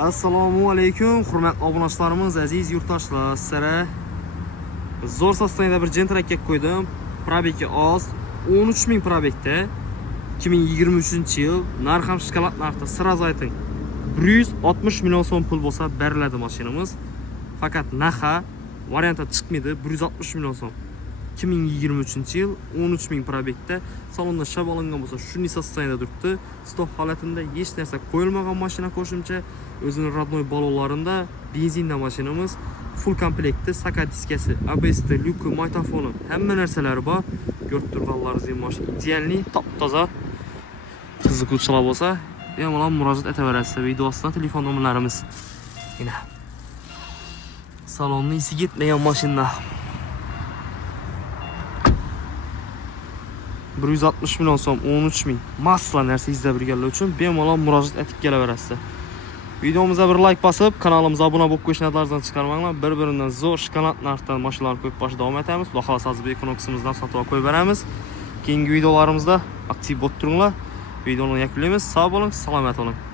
Assalomu alaykum, hurmatli obunachilarimiz, aziz yurtdoshlar. Sizlarga zo'r sostavida bir Gentrack kelib qo'ydim. Probegi oz, 13000 probegda 2023-yil. Narx ham shokolad narxda. Sraz ayting. 160 million so'm pul bo'lsa beriladi mashinamiz. Faqat naxa variantda chiqmaydi, 160 million so'm. 2023-yil 13000 probegda salonda shab olingan bo'lsa, shunday sostavida turibdi. Stok holatida hech narsa qo'yilmagan mashina qo'shimcha, o'zining rodnoy balonlarida benzinda mashinamiz, full komplektda, saka diskasi, ABS, lyuki, magnitofoni, hamma narsalari bor. Ko'rib turganlaringizdek mashina idealni, top-toza. Qiziquvchilar bo'lsa, bemalol murojaat etaverasiz. Video ostida telefon nomerlarimiz. Mana salonni isi ketmagan mashina. 160 million so'm, 13000 masla narsa izlab yurganlar uchun bemalol murojaat etib kelaverasiz. Videomizga bir like bosib, kanalimizga obuna bo'lib qo'yish niyatlaringizdan chiqarmanglar. Bir-biridan zo'r shokolad narxdan mashinalarni qo'yib boshida davom etamiz. Xudo xolasa biz ekonomiksimizdan sotib olib qo'yib beramiz. Keyingi videolarimizda aktiv bo'lib turinglar. Videoni yakunlaymiz. Sog' bo'ling, salomat bo'ling.